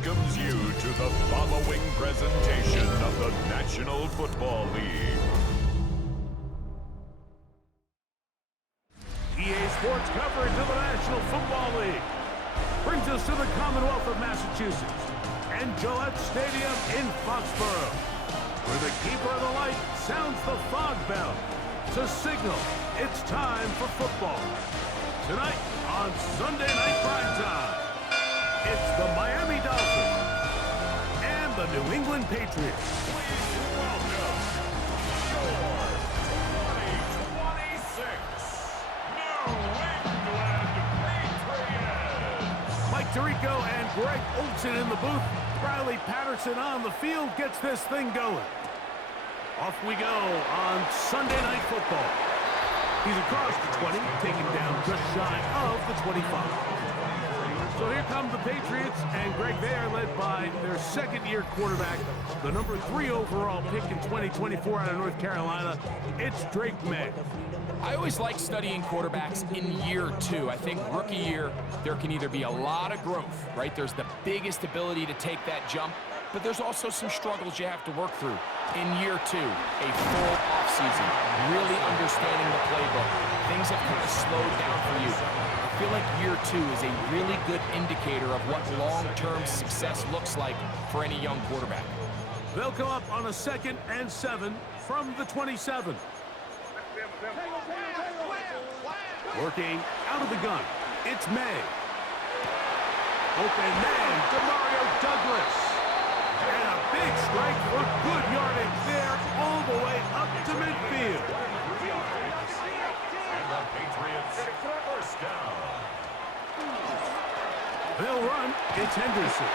welcomes you to the following presentation of the National Football League. EA Sports coverage of the National Football League brings us to the Commonwealth of Massachusetts and Gillette Stadium in Foxborough, where the keeper of the light sounds the fog bell to signal it's time for football. Tonight on Sunday Night Primetime, it's the Miami Dolphins and the New England Patriots. Please welcome your 2026 New England Patriots. Mike Tirico and Greg Olson in the booth. Riley Patterson on the field gets this thing going. Off we go on Sunday Night Football. He's across the 20, taken down just shy of the 25. So here come the Patriots, and Greg, they are led by their second-year quarterback, the number 3 overall pick in 2024 out of North Carolina. It's Drake May. I always like studying quarterbacks in year 2. I think rookie year, there can either be a lot of growth, right? There's the biggest ability to take that jump, but there's also some struggles you have to work through. In year 2, a full offseason, really understanding the playbook. Things have kind of slowed down for you. I feel like year 2 is a really good indicator of what long-term success looks like for any young quarterback. They'll come up on a 2nd and 7 from the 27. Working out of the gun, it's May. Open man, DeMario Douglas. And a big strike for good yardage there all the way up to midfield. And the Patriots first down. They'll run, it's Henderson.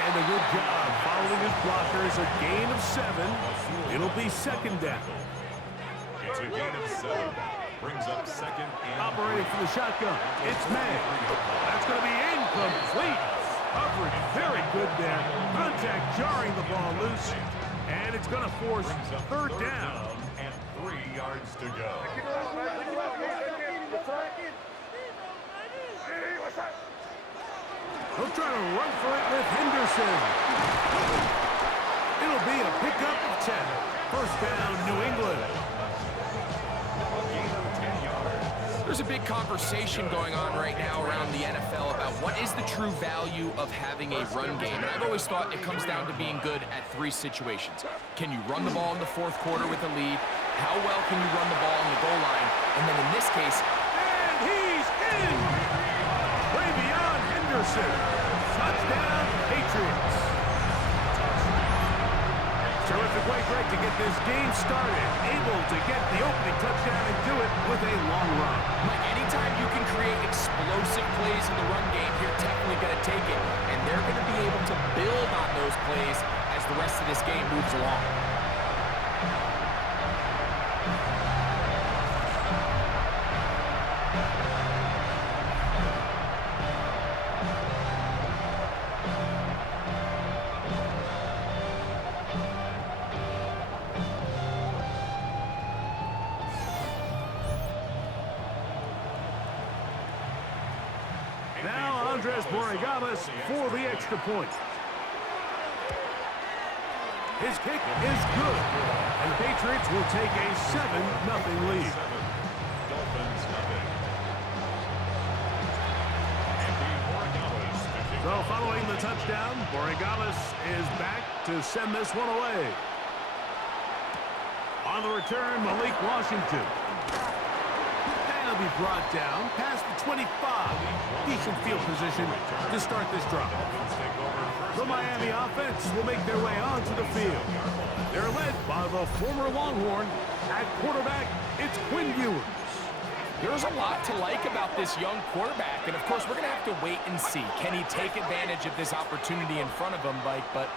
And a good job following his blockers, a gain of 7. It'll be 2nd down. It's a gain of 7. Brings up 2nd and Operating for the shotgun, it's May. That's going to be incomplete. Coverage very good there. Contact jarring the ball loose. And it's going to force 3rd down. And 3 yards to go. He'll try to run for it with Henderson. It'll be a pickup of 10. First down, New England. There's a big conversation going on right now around the NFL about what is the true value of having a run game. And I've always thought it comes down to being good at 3 situations. Can you run the ball in the 4th quarter with a lead? How well can you run the ball on the goal line? And then in this case... And he's in! Way beyond Henderson. Touchdown, Patriots. Terrific way, Greg, to get this game started. Able to get the opening touchdown and do it with a long run. Mike, anytime you can create explosive plays in the run game, you're definitely going to take it. And they're going to be able to build on those plays as the rest of this game moves along. For the extra point. His kick is good, and the Patriots will take a 7-0 lead. Dolphins nothing. So following the touchdown, Borregales is back to send this one away. On the return, Malik Washington. He'll be brought down past the 25. Decent field position to start this drive. The Miami offense will make their way onto the field. They're led by the former Longhorn. At quarterback, it's Quinn Ewers. There's a lot to like about this young quarterback, and of course we're going to have to wait and see. Can he take advantage of this opportunity in front of him, Mike? But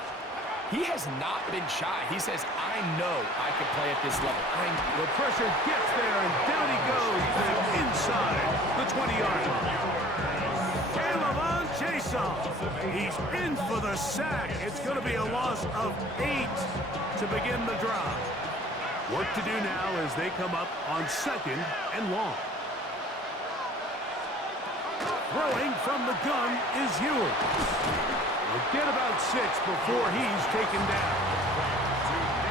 he has not been shy. He says, I know I can play at this level. The pressure gets there, and down he goes inside the 20-yard line. Caleb Chason. He's in for the sack. It's going to be a loss of 8 to begin the drive. Work to do now as they come up on 2nd and long. Throwing from the gun is Ewers. They'll get about 6 before he's taken down.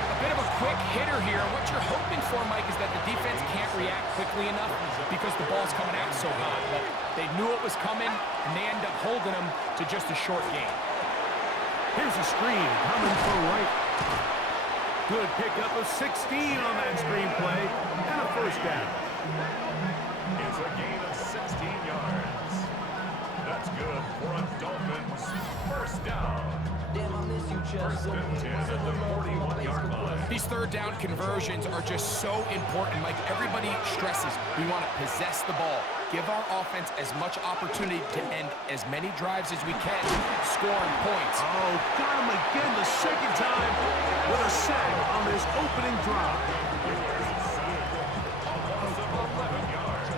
A bit of a quick hitter here. What you're hoping for, Mike, is that the defense can't react quickly enough because the ball's coming out so hot. But they knew it was coming, and they end up holding them to just a short gain. Here's a screen coming for White. Good pickup of 16 on that screen play, and a first down. It's a gain of 16 yards. That's good for a Dolphins first down. First and 10 at the 41-yard line. These third down conversions are just so important. Like everybody stresses, we want to possess the ball. Give our offense as much opportunity to end as many drives as we can, scoring points. Oh, got him again the second time with a sack on this opening drive. A loss of 11 yards.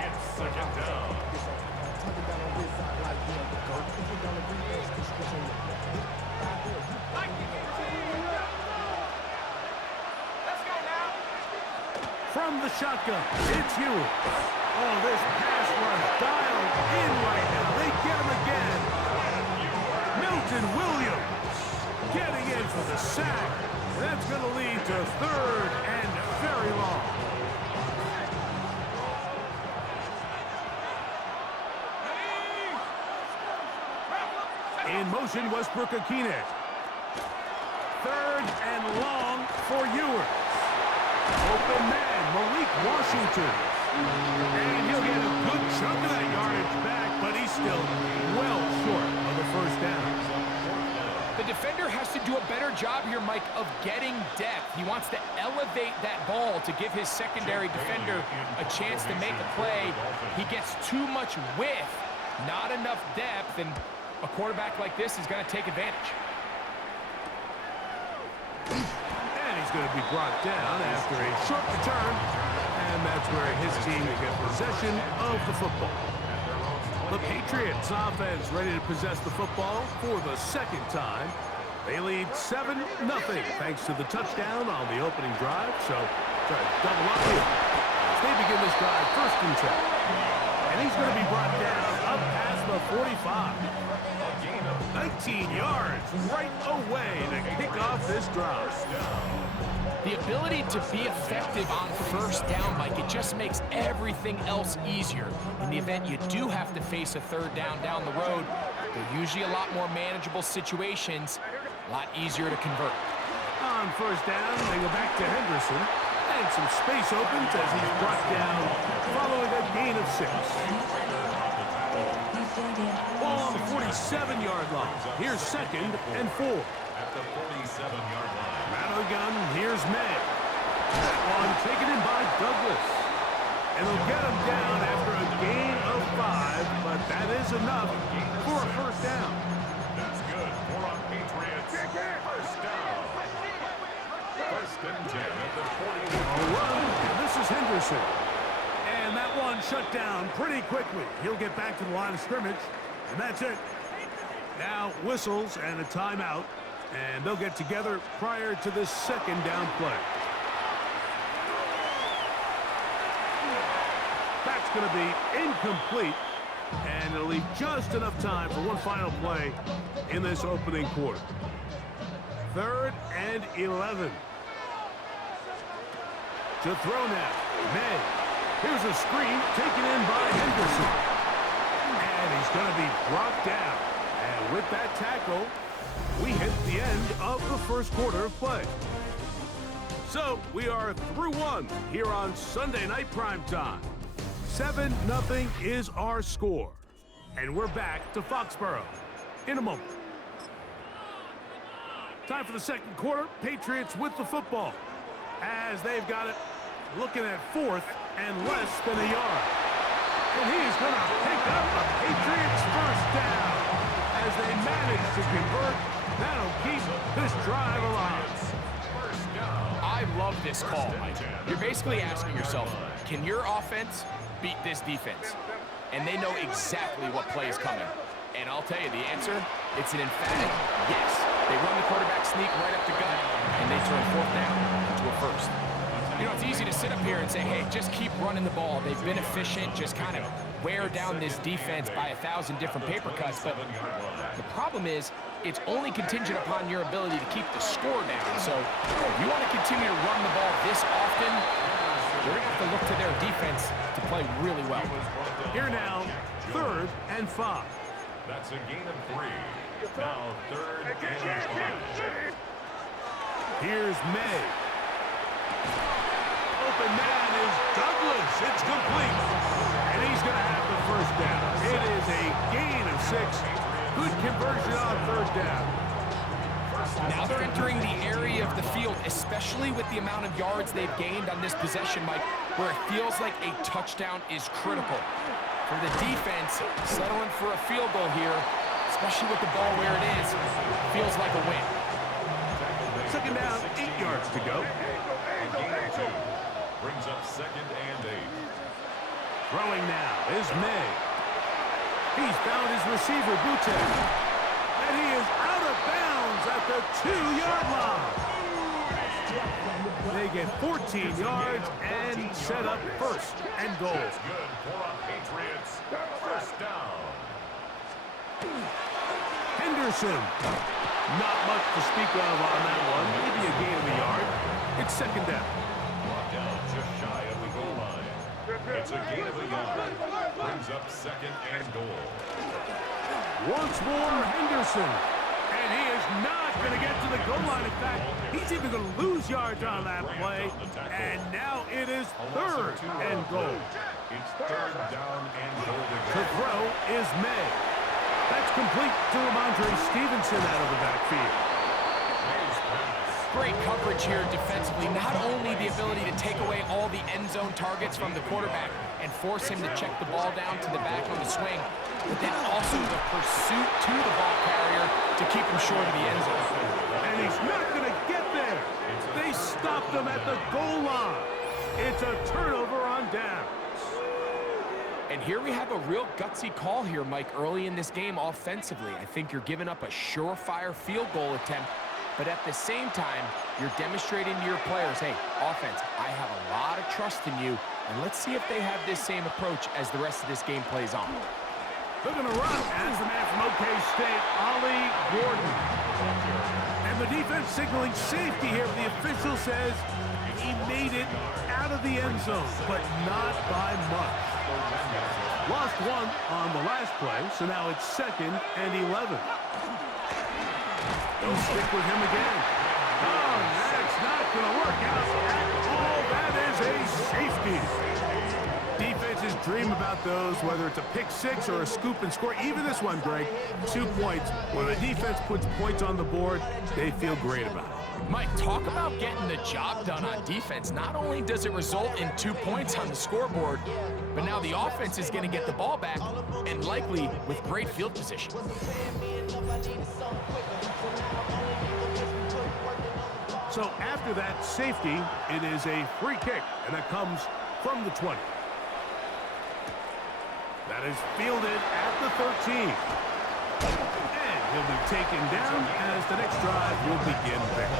It's second down. From the shotgun, it's Hewitt. Oh, this pass rush dialed in right now. They get him again. Milton Williams getting in for the sack. That's going to lead to third and very long. In motion, Westbrook-Akine. Third and long for Ewers. Open man, Malik Washington. And he'll get a good chunk of that yardage back, but he's still well short of the first down. The defender has to do a better job here, Mike, of getting depth. He wants to elevate that ball to give his secondary defender a chance to make a play. He gets too much width, not enough depth, and a quarterback like this is going to take advantage. And he's going to be brought down after a short return, and that's where his team will get possession of the football. The Patriots offense ready to possess the football for the second time. They lead 7-0 thanks to the touchdown on the opening drive, so try to double up here as they begin this drive first and 10. And he's going to be brought down up past the 45. 19 yards right away to kick off this drive. The ability to be effective on first down, Mike, it just makes everything else easier. In the event you do have to face a third down the road, they're usually a lot more manageable situations, a lot easier to convert. On first down, they go back to Henderson, and some space opens as he's brought down following a gain of 6. Ball on the 47-yard line. Here's second and 4. At the 47-yard line. Gun, here's May. That one taken in by Douglas. And they'll get him down after a gain of 5, but that is enough for a first down. That's good for a Patriots first down. First and 10 at the 41. A run, and this is Henderson. And that one shut down pretty quickly. He'll get back to the line of scrimmage, and that's it. Now whistles and a timeout. And they'll get together prior to this second down play. That's going to be incomplete. And it'll leave just enough time for one final play in this opening quarter. 3rd and 11. To throw now. May. Here's a screen taken in by Henderson. And he's going to be brought down. And with that tackle, we hit the end of the first quarter of play. So we are through one here on Sunday Night Primetime. 7-0 is our score. And we're back to Foxborough in a moment. Time for the second quarter. Patriots with the football as they've got it looking at 4th and less than a yard. And he's going to pick up a Patriots first down as they manage to convert. That'll keep this drive alive. I love this call, Mike. You're basically asking yourself, can your offense beat this defense? And they know exactly what play is coming. And I'll tell you the answer, it's an emphatic yes. They run the quarterback sneak right up the gut, and they turn 4th down into a first. You know, it's easy to sit up here and say, hey, just keep running the ball. They've been efficient, just kind of wear down this defense by 1,000 different paper cuts, but the problem is it's only contingent upon your ability to keep the score down. So if you want to continue to run the ball this often, you're going to have to look to their defense to play really well. Here now, 3rd and 5. That's a gain of 3. Now 3rd and 5. Here's May. Open man is Douglas. It's complete. And he's going to have the first down. It is a gain of 6. Good conversion on 3rd down. Now they're entering the area of the field, especially with the amount of yards they've gained on this possession, Mike, where it feels like a touchdown is critical. For the defense, settling for a field goal here, especially with the ball where it is, feels like a win. 2nd down, 8 yards to go. Gain of 2. Brings up 2nd and 8. Throwing now is May. He's found his receiver, Butte. And he is out of bounds at the 2-yard line. They get 14 yards and set up 1st and goal. That's good for a Patriots 1st down. Henderson. Not much to speak of on that one. Maybe a gain of a yard. It's 2nd down. Brought down just shy of the goal line. It's a gain of a yard. Brings up 2nd and goal. Once more, Henderson. And he is not going to get to the goal line. In fact, he's even going to lose yards on that play. And now it is 3rd and goal. It's 3rd down and goal To again. throw is May. That's complete to Ramondre Stevenson out of the backfield. Great coverage here defensively. Not only the ability to take away all the end zone targets from the quarterback and force him to check the ball down to the back on the swing, but then also the pursuit to the ball carrier to keep him short of the end zone. And he's not going to get there. They stopped him at the goal line. It's a turnover on downs. And here we have a real gutsy call here, Mike, early in this game offensively. I think you're giving up a surefire field goal attempt, but at the same time, you're demonstrating to your players, hey, offense, I have a lot of trust in you, and let's see if they have this same approach as the rest of this game plays on. They're going to run as the man from OK State, Ollie Gordon. And the defense signaling safety here. The official says he made it out of the end zone, but not by much. Lost 1 on the last play, so now it's 2nd and 11. They'll stick with him again. Oh, that's not going to work out at all. That is a safety. Defenses dream about those, whether it's a pick 6 or a scoop and score. Even this one, Greg, 2 points. When the defense puts points on the board, they feel great about it. Mike, talk about getting the job done on defense. Not only does it result in 2 points on the scoreboard, but now the offense is going to get the ball back, and likely with great field position. So after that safety, it is a free kick, and that comes from the 20. That is fielded at the 13. And he'll be taken down as the next drive will begin there.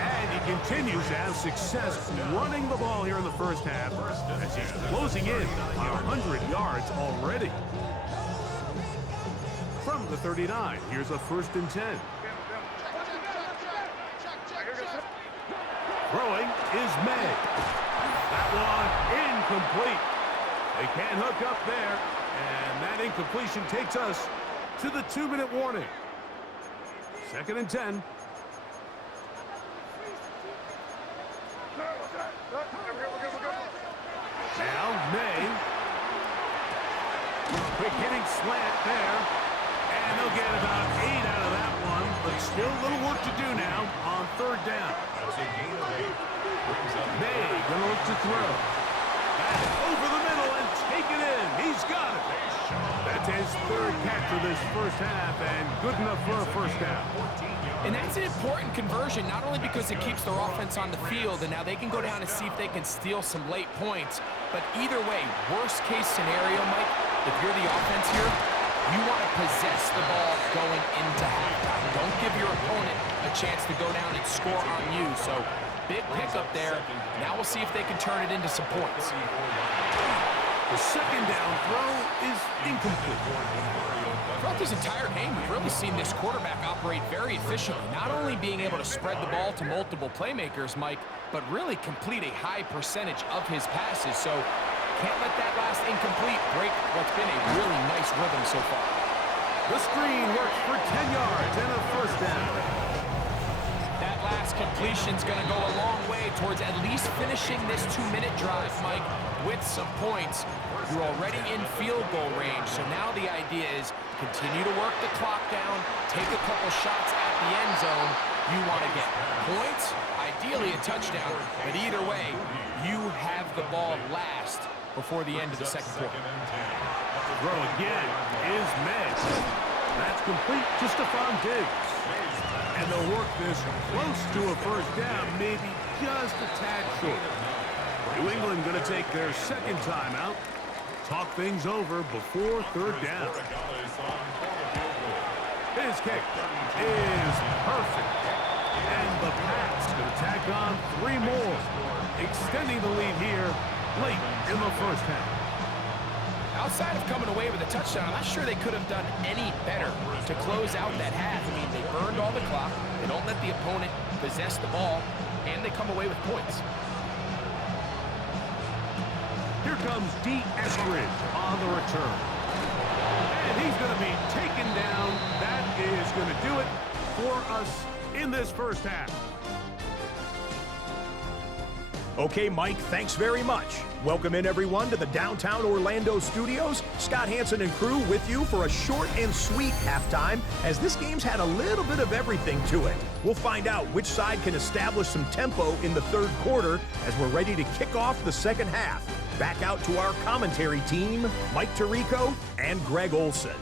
And he continues to have success running the ball here in the first half as he's closing in on 100 yards already. From the 39, here's a 1st and 10. Throwing is May. That one incomplete. They can't hook up there, and that incompletion takes us to the 2-minute warning. 2nd and 10. Now May. Quick hitting slant there. And they'll get about 8 out of that one, but still a little work to do now on 3rd down. That's a gain of 8. Brings up May gonna look to throw. And over the middle and take it in. He's got it. That's his 3rd catch of this first half, and good enough for a 1st down. And that's an important conversion, not only because it keeps their offense on the field, and now they can go down and see if they can steal some late points, but either way, worst case scenario, Mike, if you're the offense here, you want to possess the ball going into halftime. Don't give your opponent a chance to go down and score on you. So big pickup there. Now we'll see if they can turn it into some points. The second down throw is incomplete. Throughout this entire game, we've really seen this quarterback operate very efficiently, not only being able to spread the ball to multiple playmakers, Mike, but really complete a high percentage of his passes. So can't let that last incomplete break what's been a really nice rhythm so far. The screen works for 10 yards and a first down. That last completion's going to go a long way towards at least finishing this 2-minute drive, Mike, with some points. You're already in field goal range, so now the idea is continue to work the clock down, take a couple shots at the end zone. You want to get points, ideally a touchdown, but either way, you have the ball last before the end of the second quarter. Throw again is made. That's complete to Stephon Diggs. And they'll work this close to a first down, maybe just a tad short. New England going to take their second timeout. Talk things over before third down. His kick is perfect. And the Pats going to tack on 3 more, extending the lead here late in the first half. Outside of coming away with a touchdown, I'm not sure they could have done any better to close out that half. I mean, they burned all the clock, they don't let the opponent possess the ball, and they come away with points. Here comes D. Eskridge on the return. And he's going to be taken down. That is going to do it for us in this first half. Okay, Mike, thanks very much. Welcome in, everyone, to the downtown Orlando studios. Scott Hansen and crew with you for a short and sweet halftime, as this game's had a little bit of everything to it. We'll find out which side can establish some tempo in the third quarter as we're ready to kick off the second half. Back out to our commentary team, Mike Tirico and Greg Olson.